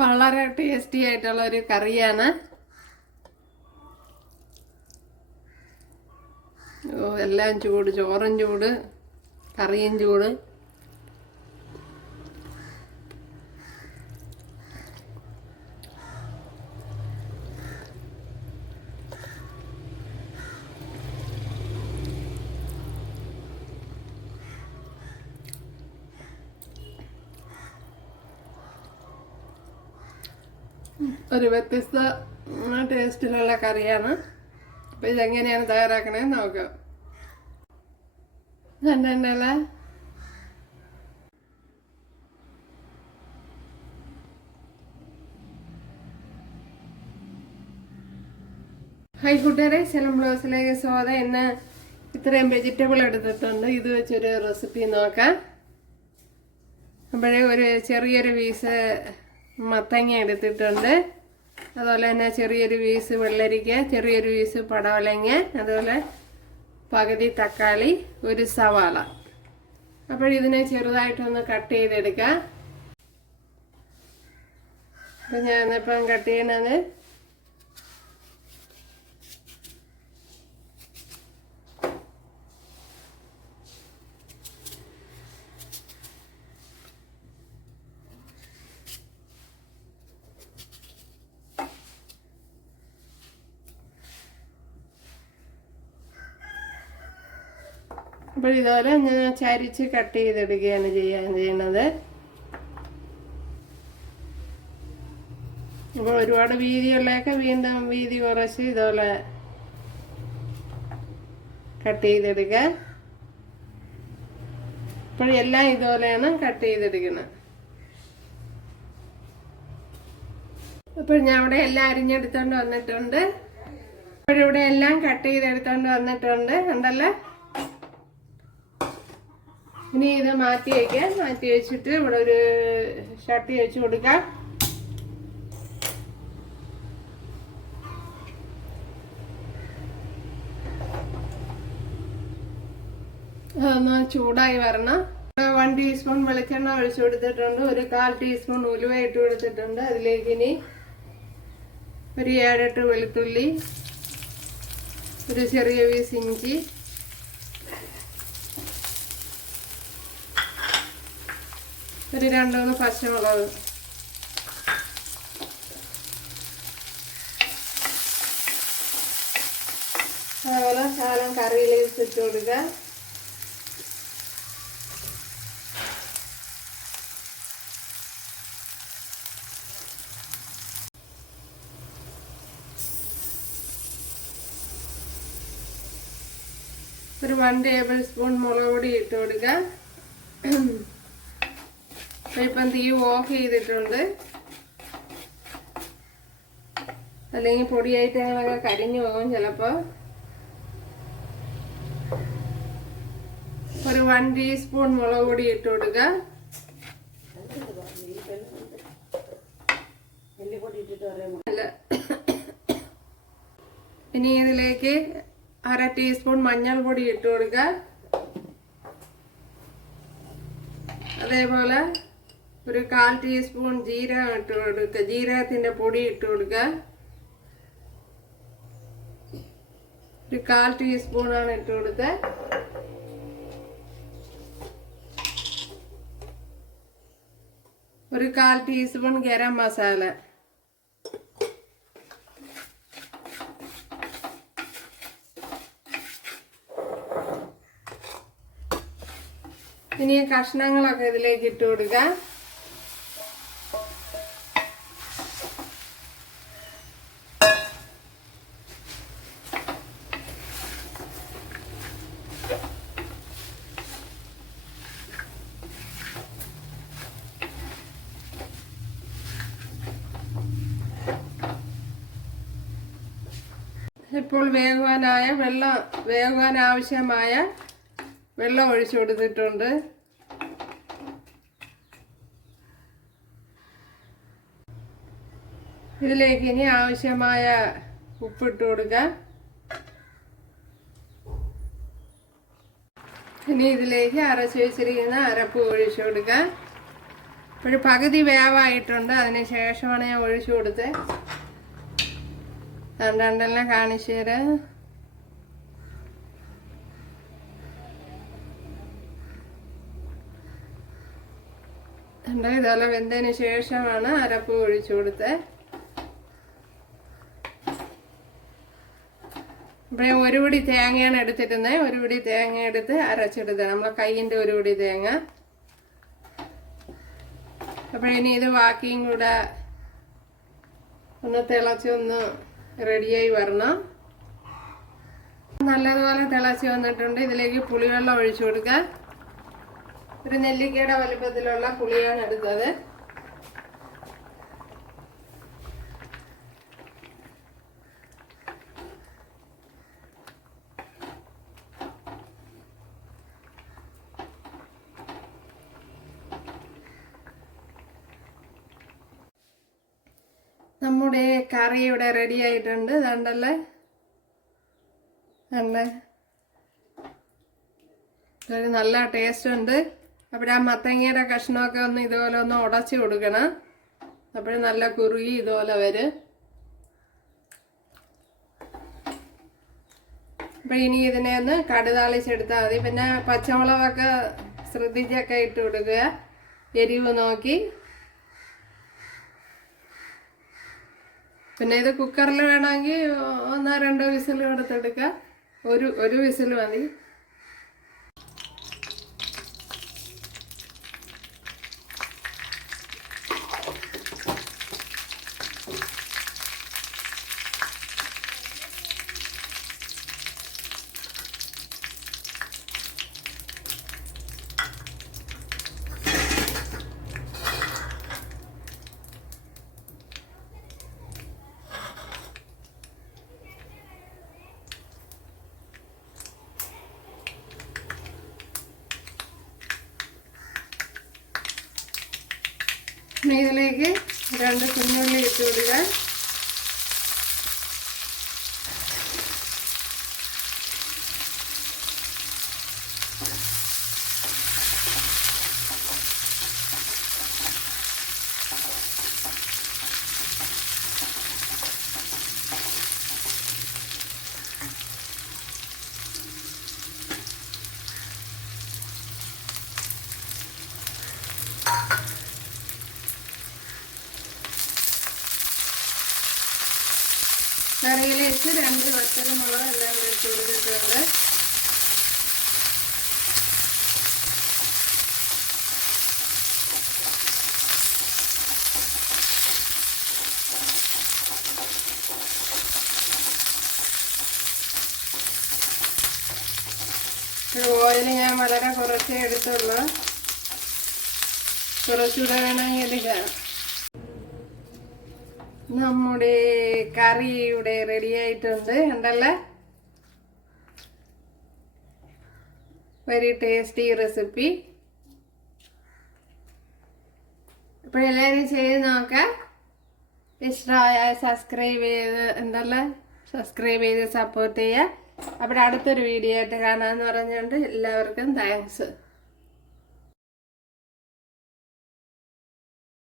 വളരെ ടേസ്റ്റി ആയിട്ടുള്ള ഒരു കറിയാണ്. എല്ലാം ചൂട്, ചോറും ചൂട്, കറിയും ചൂട്. ഒരു വ്യത്യസ്ത ടേസ്റ്റിലുള്ള കറിയാണ്. അപ്പോൾ ഇതെങ്ങനെയാണ് തയ്യാറാക്കണേന്ന് നോക്കാം. കണ്ടല്ലേ, ഹായ് കൂട്ടുകാരെ, സെലം ബ്ലൗസിലേക്ക് സ്വാഗതം. ഇന്ന് ഇത്രയും വെജിറ്റബിൾ എടുത്തിട്ടുണ്ട്. ഇത് വെച്ചൊരു റെസിപ്പി നോക്കാം. അപ്പോഴേ ഒരു ചെറിയൊരു പീസ് മത്തങ്ങ എടുത്തിട്ടുണ്ട്. അതുപോലെ തന്നെ ചെറിയൊരു പീസ് വെള്ളരിക്ക, ചെറിയൊരു പീസ് പടവലങ്ങ, അതുപോലെ പകുതി തക്കാളി, ഒരു സവാള. ഇതിനെ ചെറുതായിട്ടൊന്ന് കട്ട് ചെയ്തെടുക്കാം. അപ്പം ഞാനിപ്പം കട്ട് ചെയ്യണത് ഇതുപോലെ ഞാൻ ചരിച്ച് കട്ട് ചെയ്തെടുക്കുകയാണ് ചെയ്യുന്നത്. അപ്പോൾ ഒരുപാട് വീതിയുള്ളതൊക്കെ വീണ്ടും വീതി കുറച്ച് ഇതുപോലെ കട്ട് ചെയ്തെടുക്കുക. എല്ലാം ഇതുപോലെയാണ് കട്ട് ചെയ്തെടുക്കുന്നത്. ഞാൻ ഇവിടെ എല്ലാം അരിഞ്ഞെടുത്തോണ്ട് വന്നിട്ടുണ്ട്. ഇവിടെ എല്ലാം കട്ട് ചെയ്തെടുത്തോണ്ട് വന്നിട്ടുണ്ട്. ഉണ്ടല്ലോ, ഇനി ഇത് മാറ്റി വയ്ക്കാം. മാറ്റി വെച്ചിട്ട് ഇവിടെ ഒരു ചട്ടി വെച്ച് കൊടുക്കാം. അതൊന്ന് ചൂടായി വരണം. 1 ടീസ്പൂൺ വെളിച്ചെണ്ണ ഒഴിച്ചു കൊടുത്തിട്ടുണ്ട്. ഒരു 1/4 ടീസ്പൂൺ ഉലുവ ഇട്ട് കൊടുത്തിട്ടുണ്ട്. അതിലേക്ക് ഇനി ഒരു 7-8 വെളുത്തുള്ളി, ഒരു ചെറിയ പീസ് ഇഞ്ചി, ഒരു 2-3 പച്ചമുളക്, അതുപോലെ ശകലം കറിയിലേക്ക് ഇട്ട് കൊടുക്കുക. ഒരു 1 ടേബിൾ സ്പൂൺ മുളക് പൊടി ഇട്ട് കൊടുക്കുക. ഇപ്പം തീ ഓഫ് ചെയ്തിട്ടുണ്ട്. അല്ലെങ്കിൽ പൊടിയായിട്ട് ഞങ്ങളൊക്കെ കരിഞ്ഞു പോകും ചിലപ്പോൾ. ഒരു 1 ടീസ്പൂൺ മുളക് പൊടി ഇട്ട് കൊടുക്കുക. ഇനി ഇതിലേക്ക് 1/2 ടീസ്പൂൺ മഞ്ഞൾപ്പൊടി ഇട്ട് കൊടുക്കുക. അതേപോലെ ഒരു 1/4 ടീസ്പൂൺ ജീരകം ഇട്ട് കൊടുക്കുക. ജീരകത്തിന്റെ പൊടി ഇട്ട് കൊടുക്കുക. ഒരു 1/4 ടീസ്പൂണാണ് ഇട്ട് കൊടുത്തത്. ഒരു 1/4 ടീസ്പൂൺ ഗരം മസാല. ഇനി കഷ്ണങ്ങളൊക്കെ ഇതിലേക്ക് ഇട്ട് കൊടുക്കുക. ഇപ്പോൾ വേകുവാൻ ആവശ്യമായ വെള്ളം ഒഴിച്ചു കൊടുത്തിട്ടുണ്ട്. ഇതിലേക്ക് ഇനി ആവശ്യമായ ഉപ്പിട്ട് കൊടുക്കാം. ഇനി ഇതിലേക്ക് അരച്ച് വെച്ചിരിക്കുന്ന അരപ്പ് ഒഴിച്ചു കൊടുക്കാം. ഒരു പകുതി വേവായിട്ടുണ്ട്. അതിന് ശേഷമാണ് ഞാൻ ഒഴിച്ചു കൊടുത്തത്. രണ്ടെണ്ണം കാണിച്ചു തരാം. ഇതുപോലെ വെന്തതിന് ശേഷമാണ് അരപ്പ് ഒഴിച്ചു കൊടുത്തത്. ഇവിടെ ഒരു പിടി തേങ്ങയാണ് എടുത്തിരുന്നത്. ഒരു പിടി തേങ്ങ എടുത്ത് അരച്ചെടുത്തത്, നമ്മളെ കയ്യിൻ്റെ ഒരു പിടി തേങ്ങ. അപ്പോഴിനി ഇത് ബാക്കിയും കൂടെ ഒന്ന് തിളച്ചൊന്ന് റെഡിയായി വരണം. നല്ലതുപോലെ തിളച്ച് വന്നിട്ടുണ്ട്. ഇതിലേക്ക് പുളിവെള്ളം ഒഴിച്ചു കൊടുക്കുക. ഒരു നെല്ലിക്കയുടെ വലുപ്പത്തിലുള്ള പുളിയാണ് എടുത്തത്. നമ്മുടെ കറി ഇവിടെ റെഡി ആയിട്ടുണ്ട്. കണ്ടല്ലേ, നല്ല ടേസ്റ്റ് ഉണ്ട്. അപ്പോൾ ആ മത്തങ്ങയുടെ കഷ്ണമൊക്കെ ഒന്ന് ഇതുപോലെ ഒന്ന് ഉടച്ച് കൊടുക്കണം. അപ്പോൾ നല്ല കുറുകി ഇതുപോലെ വരും. അപ്പോൾ ഇനി ഇതിനെ ഒന്ന് കടുതാളിച്ചെടുത്താൽ മതി. പിന്നെ പച്ചമുളകൊക്കെ ശ്രദ്ധിച്ചൊക്കെ ഇട്ട് കൊടുക്കുക, എരിവ് നോക്കി. പിന്നെ ഇത് കുക്കറിൽ വേണമെങ്കിൽ 1-2 വിസിൽ കൊടുത്തെടുക്കുക. ഒരു വിസിൽ മതി. ഇതിലേക്ക് 2 കുഞ്ഞുള്ളി ഇട്ട് കൊടുക്കുക. കറിയിലേക്ക് 2 വറ്റൽമുളക് എല്ലാം ഇട്ട് കൊടുത്തിട്ടുണ്ട്. ഓയിൽ ഞാൻ വളരെ കുറച്ചേ എടുത്തുള്ളൂ. കുറച്ചുകൂടെ വേണമെങ്കിൽ എടുക്കാം. നമ്മുടെ കറി ഇവിടെ റെഡി ആയിട്ടുണ്ട്. കണ്ടല്ലേ, വെരി ടേസ്റ്റി റെസിപ്പി. അപ്പോൾ എല്ലാവരും ചെയ്ത് നോക്കാം. ഇഷ്ടമായ സബ്സ്ക്രൈബ് ചെയ്ത് സപ്പോർട്ട് ചെയ്യുക. അപ്പോൾ അടുത്തൊരു വീഡിയോ ആയിട്ട് കാണാമെന്ന് പറഞ്ഞുകൊണ്ട് എല്ലാവർക്കും താങ്ക്സ്.